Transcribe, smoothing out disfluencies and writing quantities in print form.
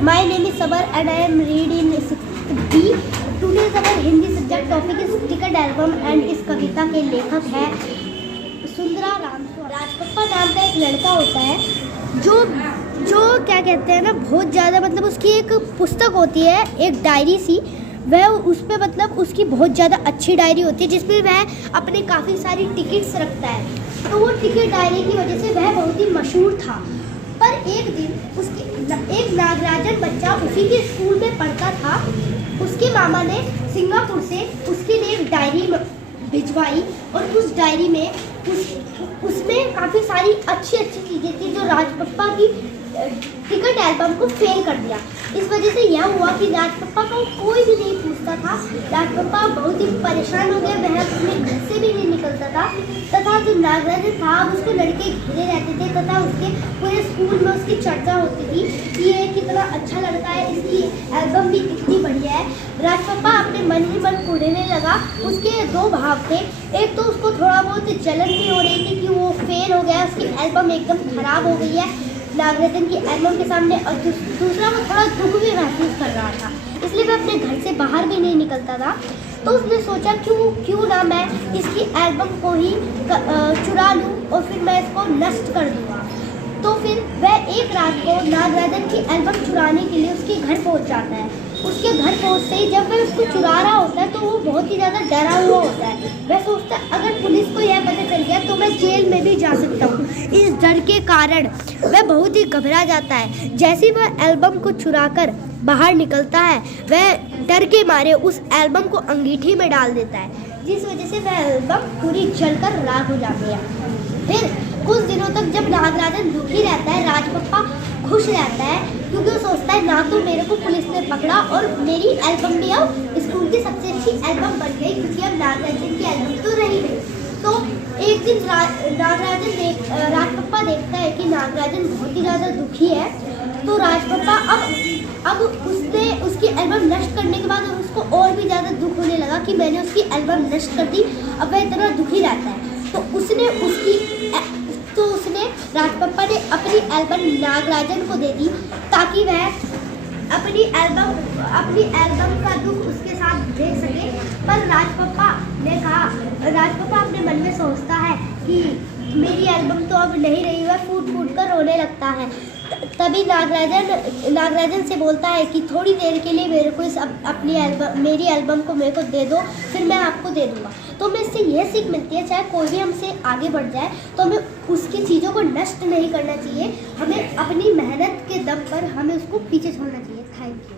My name is Sabar and I am reading 6th B. Today's our Hindi subject topic is ticket album and इस कविता के लेखक है सुंदरा रामस्वामी। राजपप्पा नाम का एक लड़का होता है जो जो क्या कहते हैं ना, बहुत ज़्यादा मतलब उसकी एक पुस्तक होती है, एक डायरी सी। वह उस पर मतलब उसकी बहुत ज़्यादा अच्छी डायरी होती है जिसमें वह अपने काफ़ी सारी टिकट्स रखता है। तो वो टिकट डायरी की वजह से वह बहुत ही मशहूर था। पर एक दिन उसके एक नागराजन बच्चा उसी के स्कूल में पढ़ता था। उसके मामा ने सिंगापुर से उसके लिए एक डायरी भिजवाई और उस डायरी में उसमें काफ़ी सारी अच्छी अच्छी चीज़ें थी जो राजपप्पा की टिकट एल्बम को फेल कर दिया। इस वजह से यह हुआ कि राजपप्पा को कोई भी नहीं पूछता था। राजपप्पा बहुत ही परेशान हो गया, वह अपने घर से भी नहीं निकलता था तथा जो नागराजन था उसको लड़के घिरे रहते थे तथा उसके पूरे स्कूल में उसकी चर्चा होती थी कि ये कितना अच्छा लड़का है, इसकी एल्बम भी कितनी बढ़िया है। राजपप्पा अपने मन ही मन कुढ़ने लगा। उसके दो भाव थे, एक तो उसको थोड़ा बहुत जलन भी हो रही थी कि वो फेल हो गया, उसकी एल्बम एकदम खराब हो गई है नागराजन की एल्बम के सामने, और दूसरा वो थोड़ा दुख भी महसूस कर रहा था, इसलिए वह अपने घर से बाहर भी नहीं निकलता था। तो उसने सोचा क्यों ना मैं इसकी एल्बम को ही चुरा लूँ और फिर मैं इसको नष्ट कर दूँगा। तो फिर वह एक रात को नागराजन की एल्बम चुराने के लिए उसके घर पहुँच जाता है। उसके घर पहुँचते ही जब वह उसको चुरा रहा होता है तो वो बहुत ही ज़्यादा डरा हुआ होता है। वह सोचता है अगर पुलिस को यह पता चल गया तो मैं जेल में भी जा सकता हूँ। इस डर के कारण वह बहुत ही घबरा जाता है। जैसे ही वह एल्बम को चुराकर बाहर निकलता है वह डर के मारे उस एल्बम को अंगीठी में डाल देता है, जिस वजह से वह एल्बम पूरी जलकर राख हो जाती है। फिर कुछ दिनों तक जब नागराजन दुखी रहता है, राजपप्पा खुश रहता है क्योंकि वो सोचता है ना तो मेरे को पुलिस ने पकड़ा और मेरी एल्बम भी अब स्कूल की सबसे अच्छी एल्बम बन गई क्योंकि अब नागराजन की एल्बम तो रही नहीं। तो एक दिन राजपप्पा देखता है कि नागराजन बहुत ही ज़्यादा दुखी है। तो राजपप्पा अब उसने उसकी एल्बम नष्ट करने के बाद उसको और भी ज़्यादा दुख होने लगा कि मैंने उसकी एल्बम नष्ट कर दी। अब वह इतना दुखी रहता है तो उसने राजपप्पा ने अपनी एल्बम नागराजन को दे दी ताकि वह अपनी एल्बम का दुख उसके साथ देख सके। पर राजपप्पा अपने मन में सोचता है कि मेरी एल्बम तो अब नहीं रही, वह फूट कर रोने लगता है। तभी नागराजन से बोलता है कि थोड़ी देर के लिए मेरे को मेरी एल्बम को मेरे को दे दो, फिर मैं आपको दे दूँगा। तो हमें इससे यह सीख मिलती है चाहे कोई भी हमसे आगे बढ़ जाए तो हमें उसकी चीज़ों को नष्ट नहीं करना चाहिए, हमें अपनी मेहनत के दम पर हमें उसको पीछे छोड़ना चाहिए। Thank you.